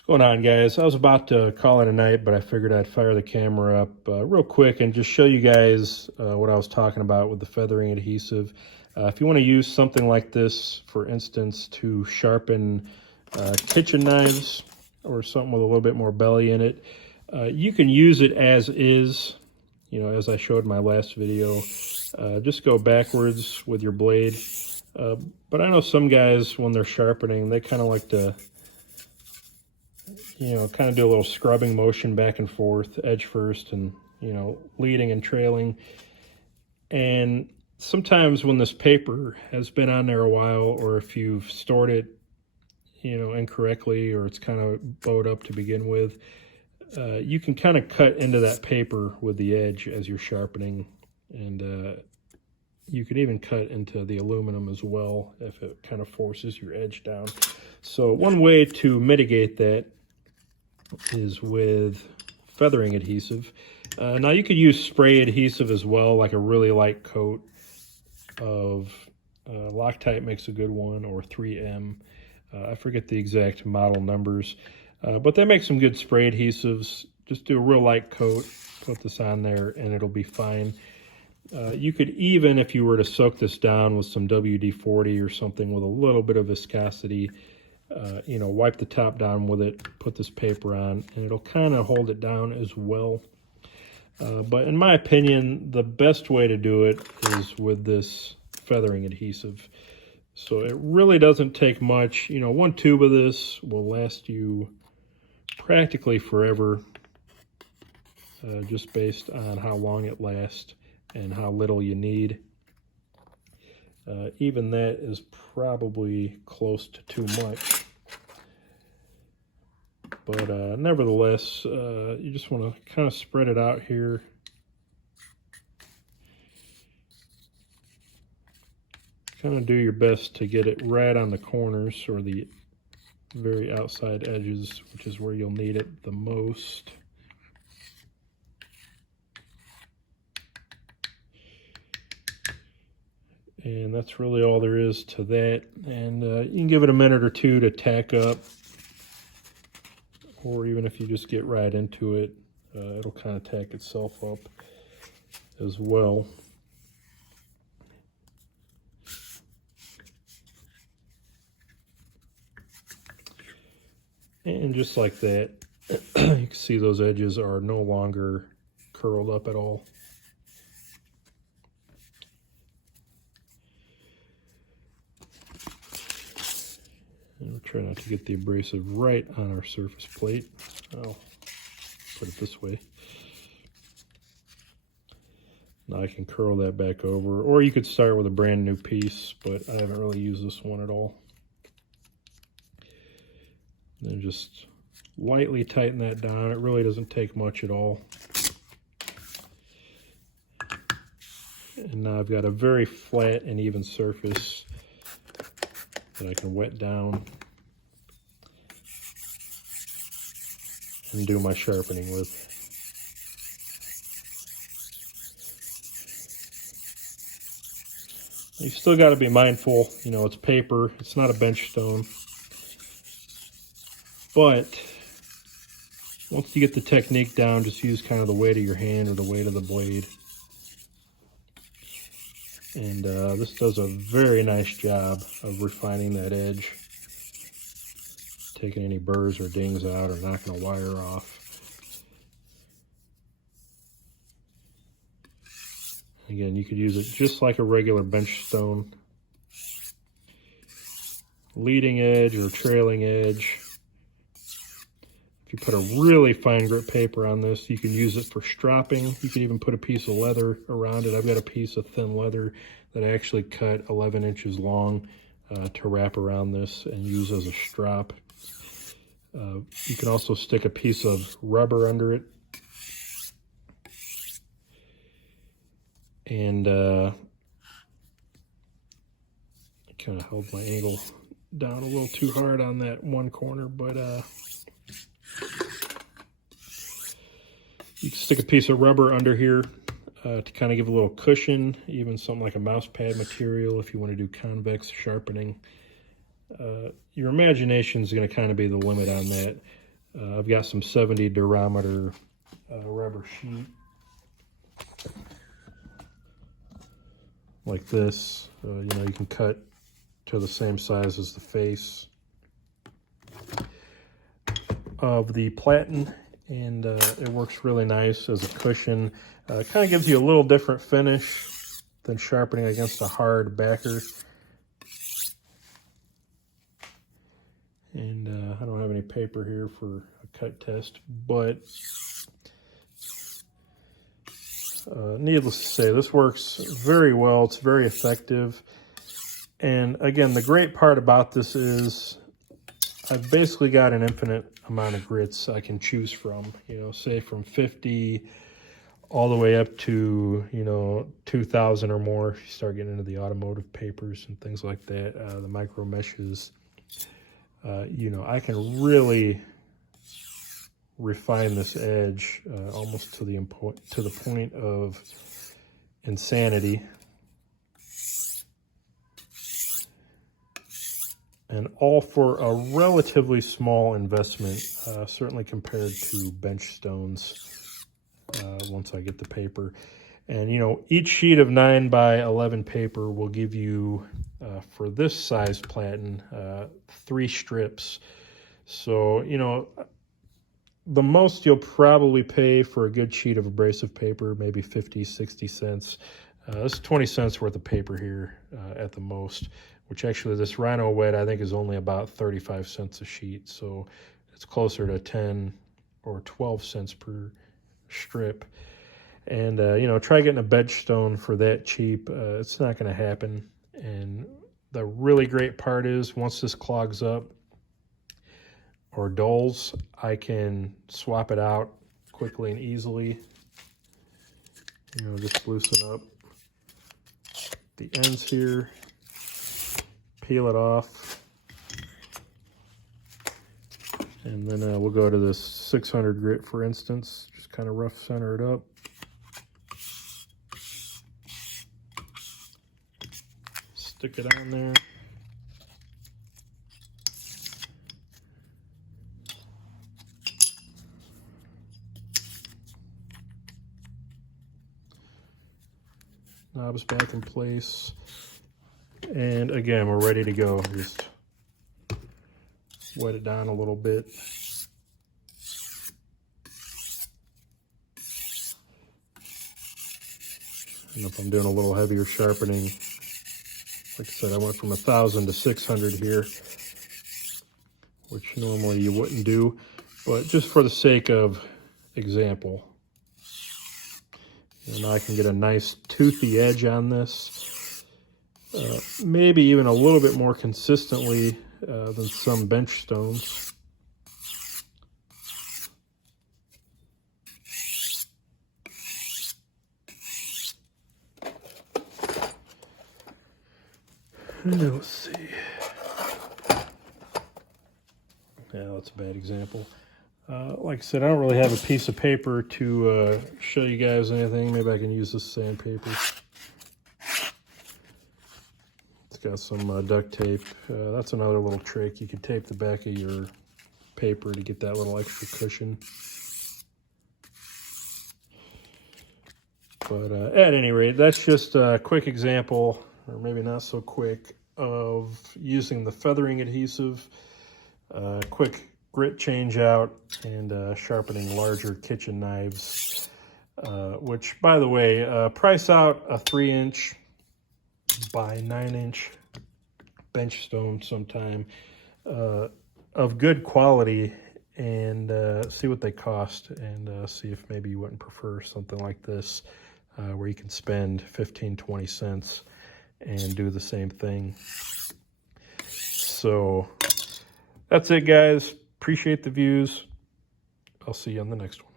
What's going on, guys? I was about to call it a night, but I figured I'd fire the camera up real quick and just show you guys what I was talking about with the feathering adhesive. If you want to use something like this, for instance, to sharpen kitchen knives or something with a little bit more belly in it, you can use it as is, as I showed in my last video. Just go backwards with your blade. But I know some guys, when they're sharpening, they kind of like to kind of do a little scrubbing motion back and forth, edge first and, leading and trailing. And sometimes when this paper has been on there a while, or if you've stored it, incorrectly, or it's kind of bowed up to begin with, you can kind of cut into that paper with the edge as you're sharpening. And you could even cut into the aluminum as well if it kind of forces your edge down. So one way to mitigate that is with feathering adhesive. Now you could use spray adhesive as well, like a really light coat of Loctite makes a good one, or 3M. I forget the exact model numbers, but they make some good spray adhesives. Just do a real light coat, put this on there, and it'll be fine. You could even, if you were to soak this down with some WD-40 or something with a little bit of viscosity, wipe the top down with it, put this paper on, and it'll kind of hold it down as well. But in my opinion, the best way to do it is with this feathering adhesive. So it really doesn't take much. One tube of this will last you practically forever, just based on how long it lasts and how little you need. Even that is probably close to too much. But nevertheless, you just want to kind of spread it out here. Kind of do your best to get it right on the corners or the very outside edges, which is where you'll need it the most. And that's really all there is to that. And you can give it a minute or two to tack up, or even if you just get right into it, it'll kind of tack itself up as well. And just like that, you can see those edges are no longer curled up at all. And we'll try not to get the abrasive right on our surface plate. I'll put it this way. Now I can curl that back over, or you could start with a brand new piece, but I haven't really used this one at all. Then just lightly tighten that down. It really doesn't take much at all. And now I've got a very flat and even surface that I can wet down and do my sharpening with. You still got to be mindful, it's paper, it's not a bench stone. But once you get the technique down, just use kind of the weight of your hand or the weight of the blade. And this does a very nice job of refining that edge, taking any burrs or dings out or knocking a wire off. Again, you could use it just like a regular bench stone. Leading edge or trailing edge. If you put a really fine grit paper on this, you can use it for stropping. You could even put a piece of leather around it. I've got a piece of thin leather that I actually cut 11 inches long to wrap around this and use as a strop. You can also stick a piece of rubber under it. And I kind of held my angle down a little too hard on that one corner, but you can stick a piece of rubber under here to kind of give a little cushion, even something like a mouse pad material if you want to do convex sharpening. Your imagination is going to kind of be the limit on that. I've got some 70 diameter rubber sheet like this. You know, you can cut to the same size as the face of the platen, and it works really nice as a cushion. It kind of gives you a little different finish than sharpening against a hard backer. And I don't have any paper here for a cut test, but needless to say, this works very well. It's very effective. And again, the great part about this is I've basically got an infinite amount of grits I can choose from, you know, say from 50 all the way up to, you know, 2,000 or more. If you start getting into the automotive papers and things like that, the micro meshes, you know, I can really refine this edge almost to the point of insanity. And all for a relatively small investment, certainly compared to bench stones once I get the paper. And, you know, each sheet of 9 by 11 paper will give you, for this size platen, 3 strips. So, you know, the most you'll probably pay for a good sheet of abrasive paper, maybe 50, 60 cents. This is 20 cents worth of paper here at the most, which actually this Rhino Wet I think is only about 35 cents a sheet. So it's closer to 10 or 12 cents per strip. And, you know, try getting a bench stone for that cheap. It's not going to happen. And the really great part is once this clogs up or dulls, I can swap it out quickly and easily. You know, just loosen up the ends here, peel it off, and then we'll go to this 600 grit, for instance. Just kind of rough center it up. Stick it on there. Knobs back in place. And again, we're ready to go. Just wet it down a little bit. And if I'm doing a little heavier sharpening, like I said, I went from 1,000 to 600 here, which normally you wouldn't do, but just for the sake of example. And I can get a nice toothy edge on this, maybe even a little bit more consistently than some bench stones. Let's see. Yeah, that's a bad example. Like I said, I don't really have a piece of paper to show you guys anything. Maybe I can use this sandpaper. It's got some duct tape. That's another little trick. You can tape the back of your paper to get that little extra cushion. But at any rate, that's just a quick example, or maybe not so quick, of using the feathering adhesive, quick grit change out, and sharpening larger kitchen knives, which, by the way, price out a 3-inch by 9-inch bench stone sometime of good quality, and see what they cost, and see if maybe you wouldn't prefer something like this, where you can spend 15, 20 cents and do the same thing. So that's it, guys. Appreciate the views. I'll see you on the next one.